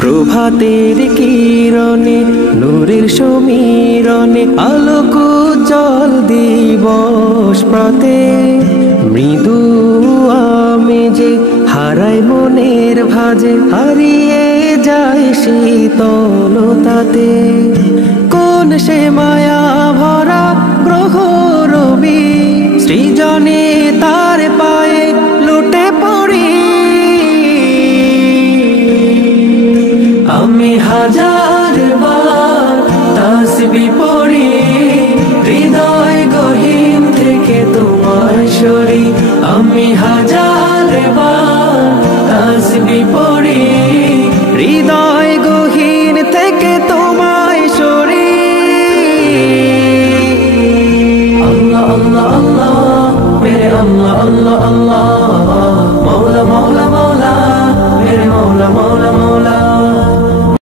প্রভাতের কিরণে নূরের সমীরণে আলোক উজ্জ্বল দিবস প্রাতে মৃদু আমেজে হারায় মনের ভাজে হারিয়ে যায় শীতলতাতে কোন সে মায়া ভরা গ্রহ রবি সৃজনে তার পায়ে লুটে পড়ি আমি হাজার বার তাসবিহ পড়ি হৃদয় গহীন থেকে তোমার সরি আমি হাজার